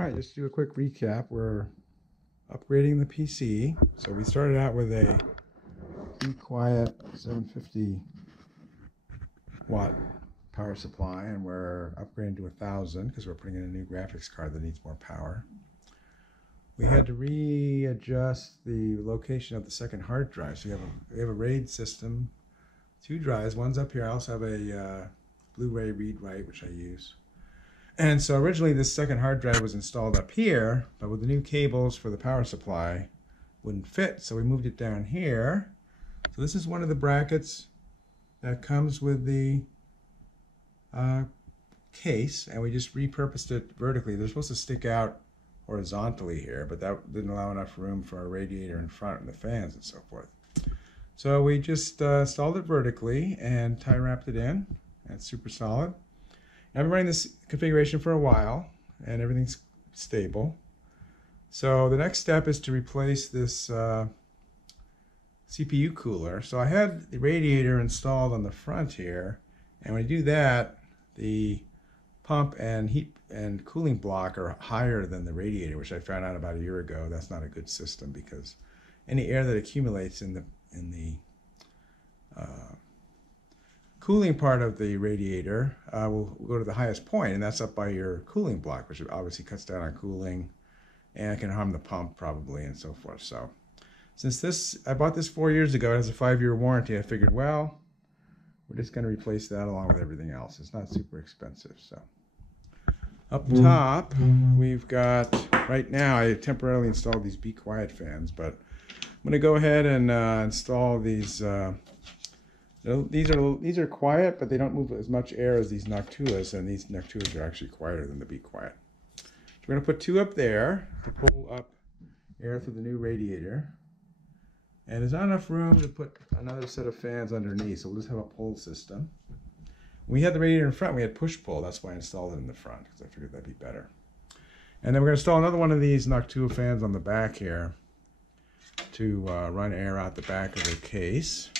Alright, just to do a quick recap. We're upgrading the PC. So we started out with a BeQuiet 750 watt power supply, and we're upgrading to 1000 because we're putting in a new graphics card that needs more power. We had to readjust the location of the second hard drive. So we have a RAID system, 2 drives. One's up here. I also have a Blu-ray read-write, which I use. And so originally this second hard drive was installed up here, but with the new cables for the power supply wouldn't fit, so we moved it down here. So this is one of the brackets that comes with the case, and we just repurposed it vertically. They're supposed to stick out horizontally here, but that didn't allow enough room for our radiator in front and the fans and so forth. So we just installed it vertically and tie wrapped it in, and it's super solid. I've been running this configuration for a while, and everything's stable. So the next step is to replace this CPU cooler. So I had the radiator installed on the front here, and when I do that, the pump and heat and cooling block are higher than the radiator, which I found out about a year ago. That's not a good system because any air that accumulates in the cooling part of the radiator will go to the highest point, and that's up by your cooling block, which obviously cuts down on cooling and can harm the pump probably and so forth. So since I bought this 4 years ago, it has a 5-year warranty, I figured, well, we're just going to replace that along with everything else. It's not super expensive. So up top, we've got, right now, I temporarily installed these BeQuiet fans, but I'm going to go ahead and install these. These are quiet, but they don't move as much air as these Noctuas, and these Noctuas are actually quieter than the BeQuiet. So we're going to put 2 up there to pull up air through the new radiator. And there's not enough room to put another set of fans underneath, so we'll just have a pull system. When we had the radiator in front, we had push-pull. That's why I installed it in the front, because I figured that'd be better. And then we're going to install another one of these Noctua fans on the back here to run air out the back of the case.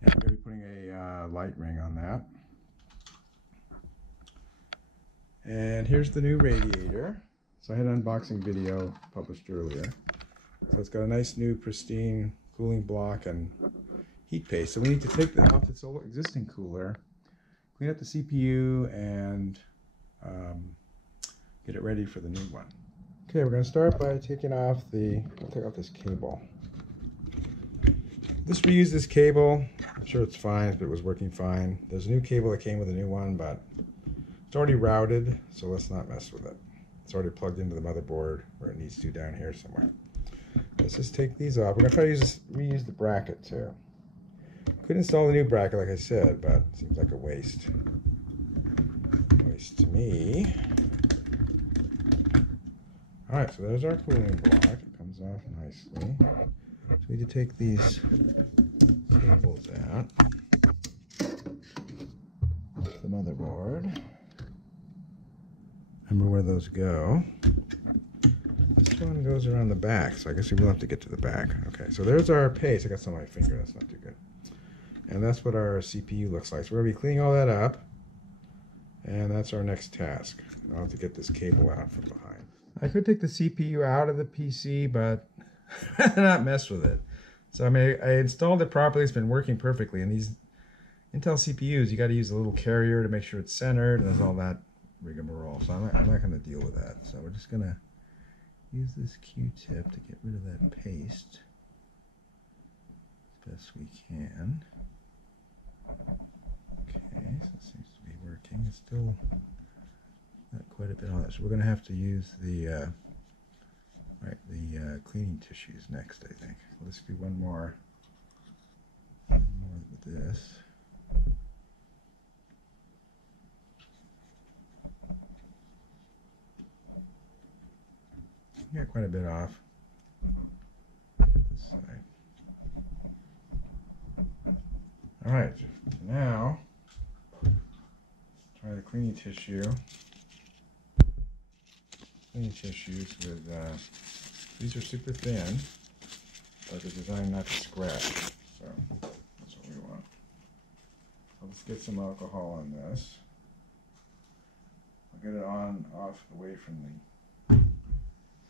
And we're going to be putting a light ring on that. And here's the new radiator. So I had an unboxing video published earlier. So it's got a nice new pristine cooling block and heat paste. So we need to take that off its old existing cooler, clean up the CPU, and get it ready for the new one. Okay, we're going to start by taking off I'll take off this cable. Just reuse this cable. I'm sure it's fine, but it was working fine. There's a new cable that came with a new one, but it's already routed, so let's not mess with it. It's already plugged into the motherboard where it needs to down here somewhere. Let's just take these off. We're going to try to reuse the bracket too. Could install a new bracket, like I said, but it seems like a waste. Waste to me. Alright, so there's our cooling block. It comes off nicely. So we need to take these cables out. The motherboard. Remember where those go. This one goes around the back, so I guess we will have to get to the back. Okay, so there's our paste. I got some on my finger, that's not too good. And that's what our CPU looks like. So we're going to be cleaning all that up. And that's our next task. I'll have to get this cable out from behind. I could take the CPU out of the PC, but not mess with it. So I mean, I installed it properly. It's been working perfectly. And these Intel CPUs, you got to use a little carrier to make sure it's centered, and there's all that rigmarole. So I'm not going to deal with that. So we're just going to use this Q-tip to get rid of that paste as best we can. Okay, so it seems to be working. It's still not quite a bit on it. So we're going to have to use the cleaning tissues next, I think. Let's do one more with this. Got quite a bit off this side. All right, now try the cleaning tissue. Cleaning tissues with these are super thin, but they're designed not to scratch, so that's what we want. I'll just get some alcohol on this. I'll get it on, off, away from the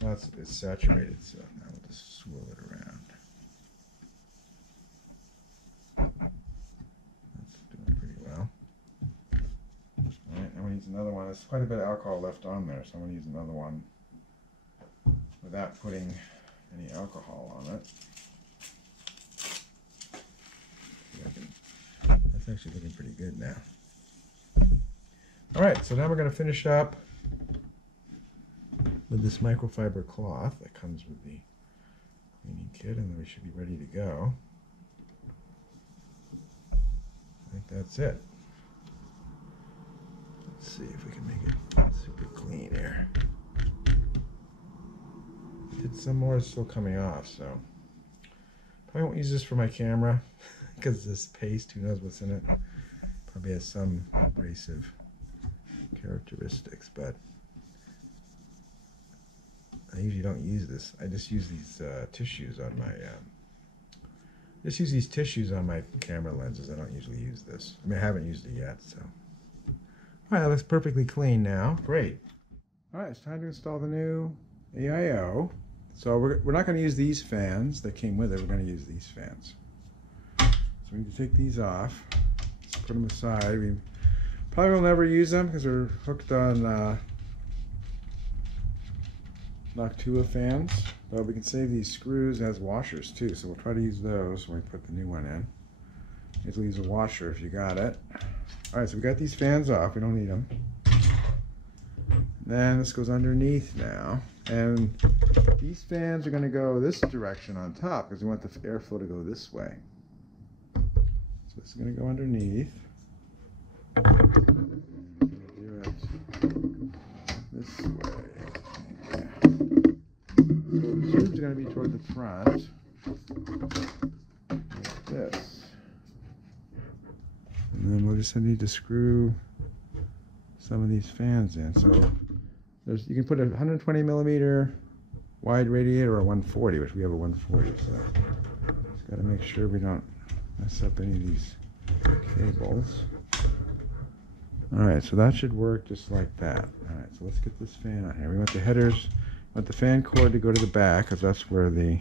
Now it's saturated, so now we'll just swirl it around. That's doing pretty well. Alright, I'm going to use another one. There's quite a bit of alcohol left on there, so I'm going to use another one without putting any alcohol on it. That's actually looking pretty good now. Alright, so now we're going to finish up with this microfiber cloth that comes with the cleaning kit, and then we should be ready to go. I think that's it. Let's see if we can make it super clean here. Did some more is still coming off, so probably won't use this for my camera because this paste, who knows what's in it, probably has some abrasive characteristics, but I usually don't use this. I just use these tissues on my camera lenses. I don't usually use this. I mean, I haven't used it yet, so. All right, that looks perfectly clean now. Great. All right, it's time to install the new AIO. So we're not going to use these fans that came with it. We're going to use these fans. So we need to take these off. Let's put them aside. We probably will never use them because they're hooked on Noctua fans, but we can save these screws as washers too, so we'll try to use those when we put the new one in. You have to use a washer if you got it. Alright, so we got these fans off, we don't need them. Then this goes underneath now, and these fans are going to go this direction on top because we want the airflow to go this way. So this is going to go underneath. Do it this way. So the tubes are going to be toward the front, like this. And then we'll just need to screw some of these fans in. So you can put a 120 millimeter wide radiator or a 140, which we have a 140. So just got to make sure we don't mess up any of these cables. All right, so that should work just like that. All right, so let's get this fan on here. We want the headers. Want the fan cord to go to the back because that's where the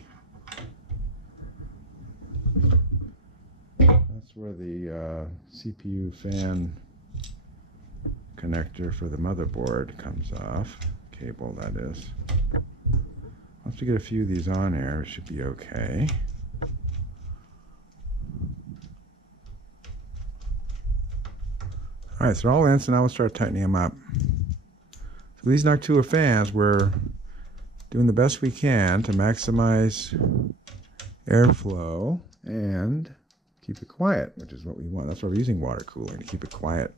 CPU fan connector for the motherboard comes off. Cable, that is. Once we get a few of these on there, it should be okay. All right, so they're all in, so now we'll start tightening them up. So these Noctua fans, we're doing the best we can to maximize airflow and keep it quiet, which is what we want. That's why we're using water cooling, to keep it quiet.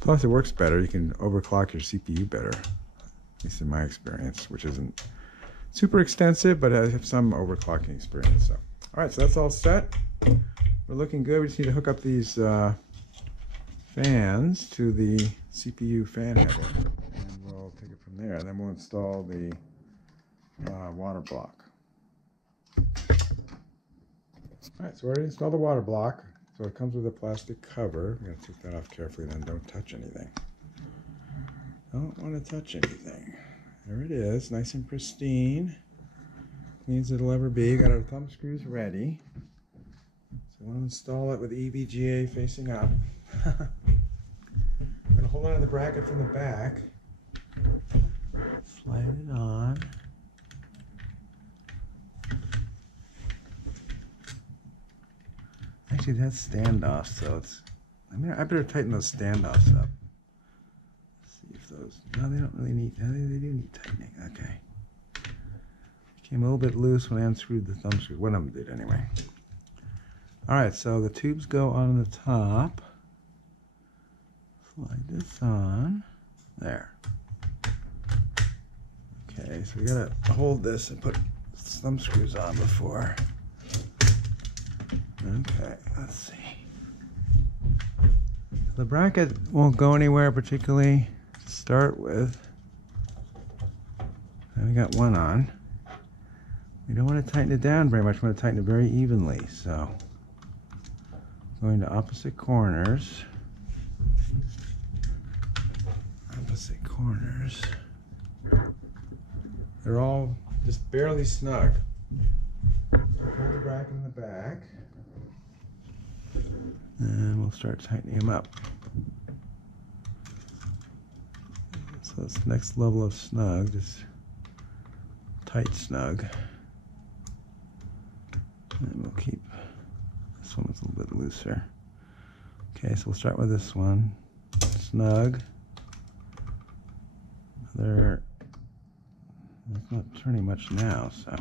Plus, it works better. You can overclock your CPU better, at least in my experience, which isn't super extensive, but I have some overclocking experience. So, all right, so that's all set. We're looking good. We just need to hook up these fans to the CPU fan header, and we'll take it from there. And then we'll install the water block. All right, so we already installed the water block. So it comes with a plastic cover. I'm going to take that off carefully, then don't touch anything. Don't want to touch anything. There it is, nice and pristine. Clean as it'll ever be. Got our thumb screws ready. So we'll install it with EVGA facing up. I'm going to hold on to the bracket from the back. Slide it on. Actually, that's standoffs, so it's. I better tighten those standoffs up. Let's see if those. No, they don't really need. They do need tightening. Okay. Came a little bit loose when I unscrewed the thumb screw. One of them did anyway. All right, so the tubes go on the top. Slide this on. There. Okay, so we gotta hold this and put thumb screws on before. Okay, let's see. The bracket won't go anywhere particularly to start with. And we got one on. We don't want to tighten it down very much. We want to tighten it very evenly. So, going to opposite corners. opposite corners. They're all just barely snug. Hold the bracket in the back. And we'll start tightening them up. So this next level of snug, just tight snug. And we'll keep this one a little bit looser. Okay, so we'll start with this one. Snug. It's not turning much now, so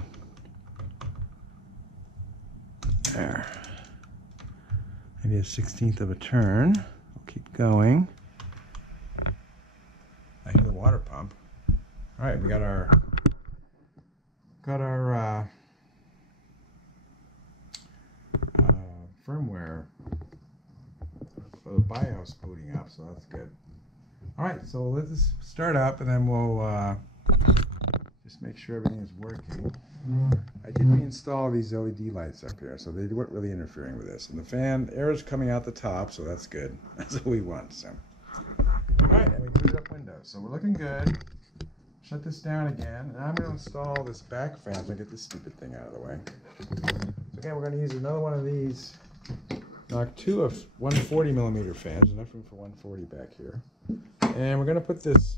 there. Maybe a 1/16 of a turn. We'll keep going. I hear the water pump. All right, we got our firmware for the BIOS booting up, so that's good. All right, so let's just start up, and then we'll just make sure everything is working. I did reinstall these LED lights up here, so they weren't really interfering with this. And the fan air is coming out the top, so that's good. That's what we want. So, all right, and we booted up Windows, so we're looking good. Shut this down again, and I'm going to install this back fan so I get this stupid thing out of the way. So again, we're going to use another one of these. Knock 2 of 140mm fans, enough room for 140 back here. And we're going to put this.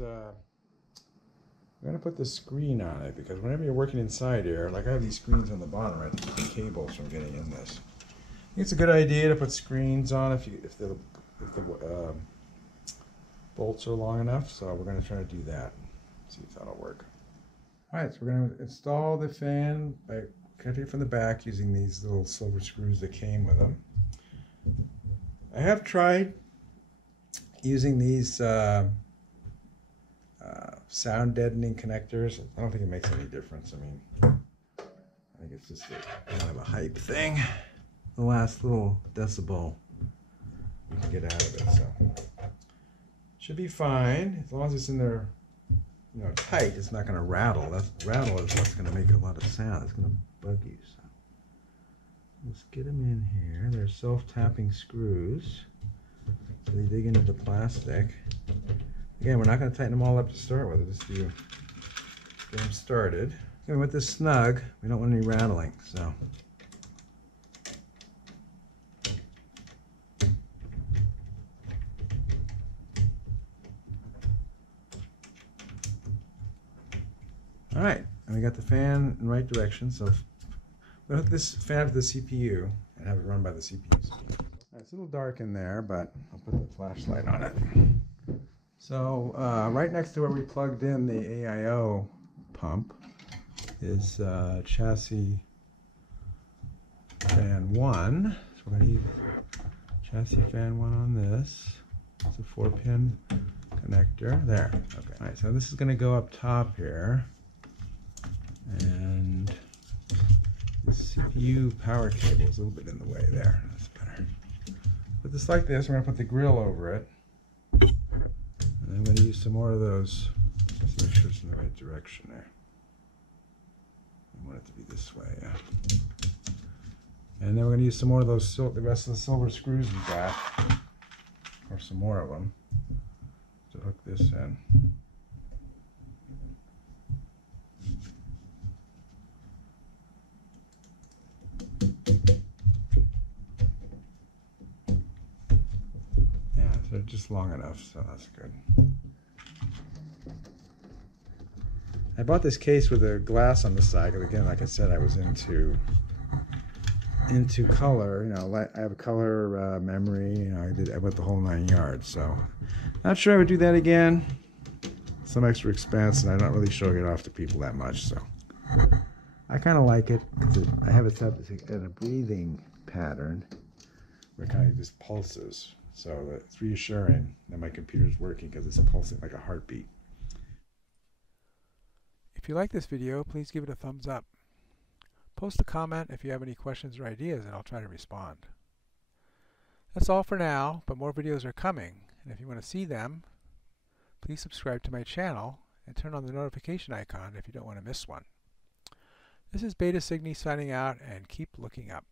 I'm going to put this screen on it because whenever you're working inside here, like I have these screens on the bottom right to keep the cables from getting in this. I think it's a good idea to put screens on if the bolts are long enough. So we're going to try to do that. See if that'll work. All right, so we're going to install the fan by cutting it from the back using these little silver screws that came with them. I have tried using these sound deadening connectors. I don't think it makes any difference. I mean, I think it's just kind of a hype thing. The last little decibel you can get out of it, so should be fine as long as it's in there, you know, tight. It's not going to rattle. Rattle is what's going to make a lot of sound. It's going to bug you. So let's get them in here. They're self-tapping screws, so they dig into the plastic. Again, we're not going to tighten them all up to start with, just to get them started. Okay, with this snug, we don't want any rattling, so. All right, and we got the fan in the right direction, so we'll hook this fan to the CPU and have it run by the CPU. It's a little dark in there, but I'll put the flashlight on it. So right next to where we plugged in the AIO pump is chassis fan 1. So we're going to use chassis fan 1 on this. It's a 4-pin connector. There. Okay. All right, so this is going to go up top here. And the CPU power cable is a little bit in the way there. That's better. Put this like this. We're going to put the grill over it. And I'm going to use some more of those. Just make sure it's in the right direction there. I want it to be this way, yeah. And then we're going to use some more of those, the rest of the silver screws we got, or some more of them, to hook this in. Yeah, so they're just long enough, so that's good. I bought this case with a glass on the side, because again, like I said, I was into color. You know, I have a color memory. You know, I went the whole 9 yards. So, not sure I would do that again. Some extra expense, and I'm not really showing it off to people that much. So, I kind of like it because I have it set in a breathing pattern where it kind of just pulses. So it's reassuring that my computer's working because it's pulsing like a heartbeat. If you like this video, please give it a thumbs up. Post a comment if you have any questions or ideas, and I'll try to respond. That's all for now, but more videos are coming, and if you want to see them, please subscribe to my channel and turn on the notification icon if you don't want to miss one. This is Beta Cygni signing out, and keep looking up.